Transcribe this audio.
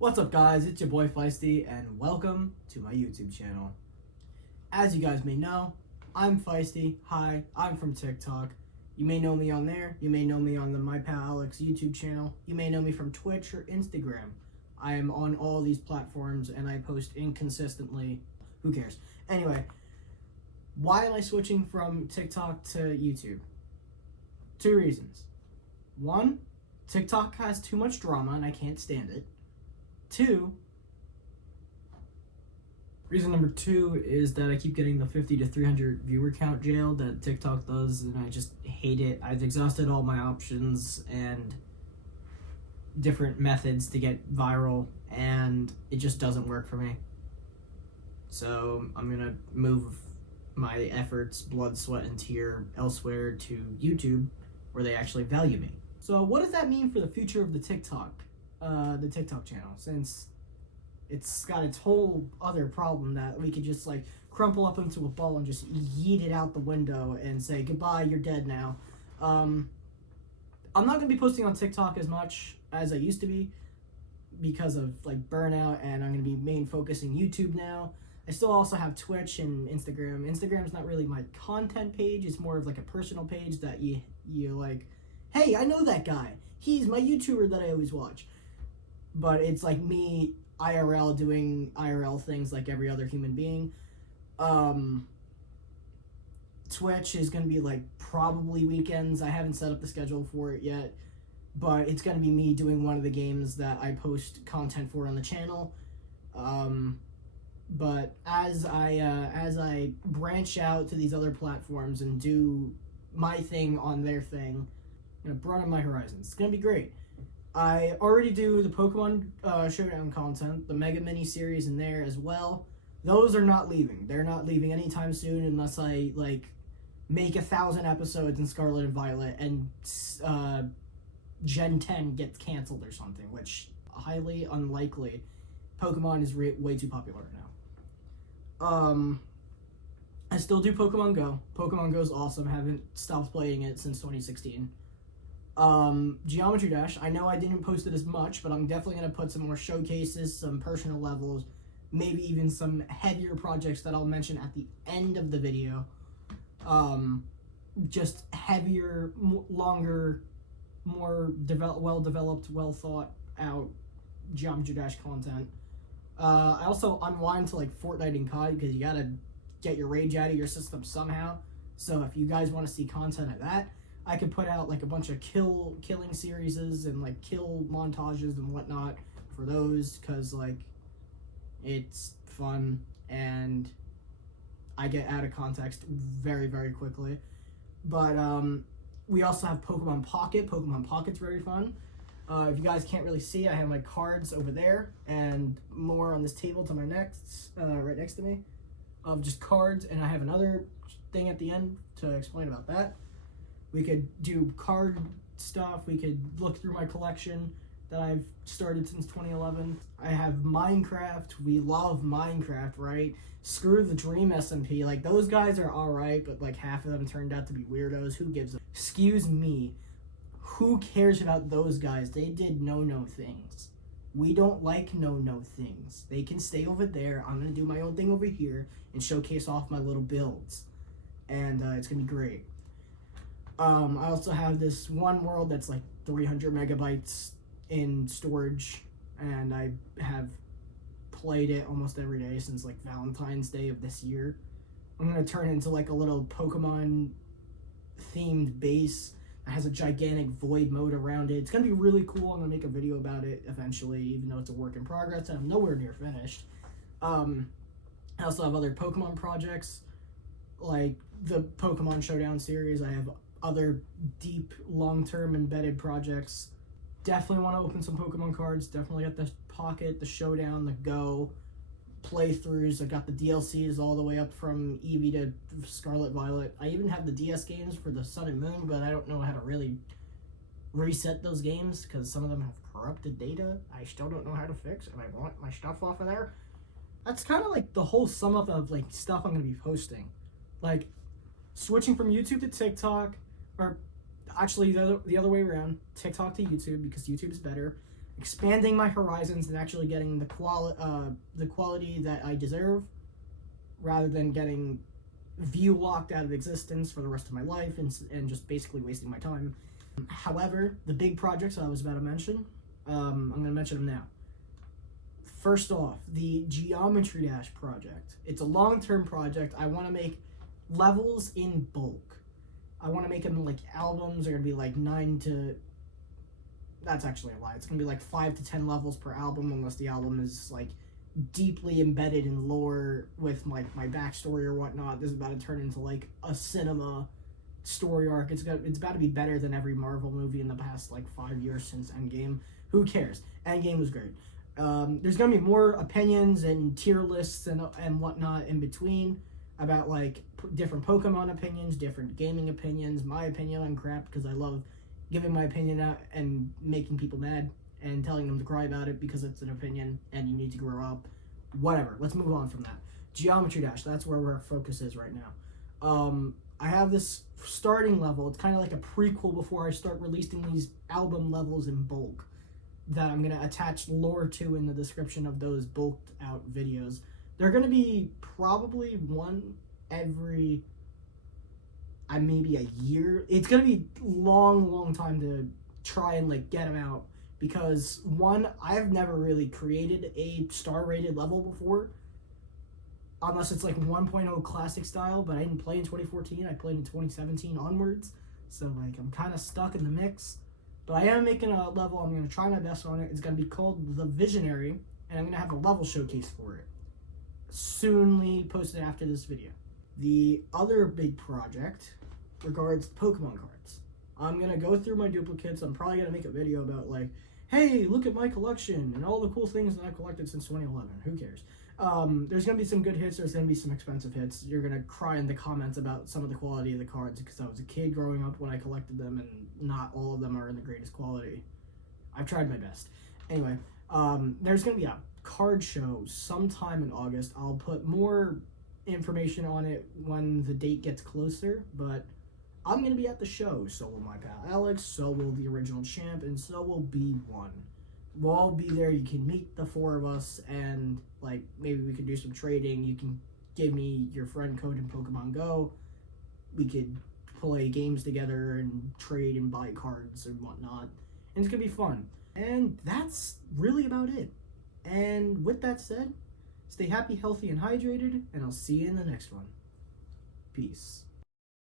What's up, guys? It's your boy Feisty, and welcome to my YouTube channel. As you guys may know, I'm Feisty. Hi, I'm from TikTok. You may know me on there. You may know me on the My Pal Alex YouTube channel. You may know me from Twitch or Instagram. I am on all these platforms, and I post inconsistently. Who cares? Anyway, why am I switching from TikTok to YouTube? Two reasons. One, TikTok has too much drama, and I can't stand it. Reason number two is that I keep getting the 50 to 300 viewer count jail that TikTok does, and I just hate it. I've exhausted all my options and different methods to get viral, and it just doesn't work for me. So I'm gonna move my efforts, blood, sweat, and tear elsewhere to YouTube, where they actually value me. So what does that mean for the future of the TikTok channel, since it's got its whole other problem that we could just like crumple up into a ball and just yeet it out the window and say goodbye, you're dead now. I'm not going to be posting on TikTok as much as I used to be because of like burnout, and I'm going to be main focusing YouTube now. I still also have Twitch and Instagram. Instagram's not really my content page, it's more of like a personal page that you like, hey, I know that guy, he's my YouTuber that I always watch. But it's like me IRL doing IRL things like every other human being. Twitch is going to be like probably weekends. I haven't set up the schedule for it yet, but it's going to be me doing one of the games that I post content for on the channel. But as I branch out to these other platforms and do my thing on their thing, I'm going to broaden my horizons. It's going to be great. I already do the Pokemon Showdown content, the Mega Mini series in there as well. Those are not leaving. They're not leaving anytime soon unless I like make 1,000 episodes in Scarlet and Violet and Gen 10 gets canceled or something, which highly unlikely. Pokemon is way too popular now. I still do Pokemon Go. Pokemon Go is awesome. Haven't stopped playing it since 2016. Geometry Dash, I know I didn't post it as much, but I'm definitely going to put some more showcases, some personal levels, maybe even some heavier projects that I'll mention at the end of the video. Just heavier, longer, more well-developed, well-thought-out Geometry Dash content. I also unwind to like Fortnite and COD because you gotta get your rage out of your system somehow. So if you guys want to see content of that, I could put out like a bunch of killing series and like kill montages and whatnot for those, because like it's fun and I get out of context very, very quickly. But we also have Pokemon Pocket. Pokemon Pocket's very fun. If you guys can't really see, I have my cards over there and more on this table to my right next to me of just cards, and I have another thing at the end to explain about that. We could do card stuff. We could look through my collection that I've started since 2011. I have Minecraft. We love Minecraft, right? Screw the Dream SMP. Like, those guys are alright, but like half of them turned out to be weirdos. Who gives a... Excuse me. Who cares about those guys? They did no things. We don't like no things. They can stay over there. I'm going to do my own thing over here and showcase off my little builds. And it's going to be great. I also have this one world that's like 300 megabytes in storage, and I have played it almost every day since like Valentine's Day of this year. I'm going to turn it into like a little Pokemon themed base that has a gigantic void mode around it. It's going to be really cool. I'm going to make a video about it eventually, even though it's a work in progress and I'm nowhere near finished. I also have other Pokemon projects like the Pokemon Showdown series. I have other deep, long-term embedded projects. Definitely want to open some Pokemon cards. Definitely got the Pocket, the Showdown, the Go playthroughs. I got the DLCs all the way up from Eevee to Scarlet Violet. I even have the DS games for the Sun and Moon, but I don't know how to really reset those games because some of them have corrupted data I still don't know how to fix, and I want my stuff off of there. That's kind of like the whole sum up of like stuff I'm going to be posting. Like switching from YouTube to TikTok, or actually the other way around, TikTok to YouTube because YouTube is better. expanding my horizons and actually getting the quality that I deserve, rather than getting view locked out of existence for the rest of my life and just basically wasting my time. However, the big projects I was about to mention, I'm going to mention them now. First off, the Geometry Dash project. It's a long-term project. I want to make levels in bulk. I want to make them like albums. They're going to be like 9 to... That's actually a lie. It's going to be like 5 to 10 levels per album, unless the album is like deeply embedded in lore with like my backstory or whatnot. This is about to turn into like a cinema story arc. It's about to be better than every Marvel movie in the past like 5 years since Endgame. Who cares? Endgame was great. There's gonna be more opinions and tier lists and whatnot in between about like different Pokemon opinions, different gaming opinions, my opinion on crap, because I love giving my opinion out and making people mad and telling them to cry about it because it's an opinion and you need to grow up. Whatever. Let's move on from that. Geometry Dash. That's where our focus is right now. I have this starting level. It's kind of like a prequel before I start releasing these album levels in bulk that I'm going to attach lore to in the description of those bulked out videos. They're going to be probably one every maybe a year. It's going to be long time to try and like get them out, because one, I've never really created a star rated level before, unless it's like 1.0 classic style, but I didn't play in 2014. I played in 2017 onwards, so like I'm kind of stuck in the mix. But I am making a level. I'm going to try my best on it. It's going to be called The Visionary, and I'm going to have a level showcase for it soonly posted after this video. The other big project regards Pokemon cards. I'm going to go through my duplicates. I'm probably going to make a video about like, hey, look at my collection and all the cool things that I've collected since 2011. Who cares? There's going to be some good hits. There's going to be some expensive hits. You're going to cry in the comments about some of the quality of the cards, because I was a kid growing up when I collected them, and not all of them are in the greatest quality. I've tried my best. Anyway, there's going to be a card show sometime in August. I'll put more information on it when the date gets closer, but I'm going to be at the show. So will my pal Alex, so will the original champ, and so will B1. We'll all be there. You can meet the four of us, and like maybe we could do some trading. You can give me your friend code in Pokemon Go. We could play games together and trade and buy cards and whatnot. And it's gonna be fun. And that's really about it. And with that said, stay happy, healthy, and hydrated, and I'll see you in the next one. Peace.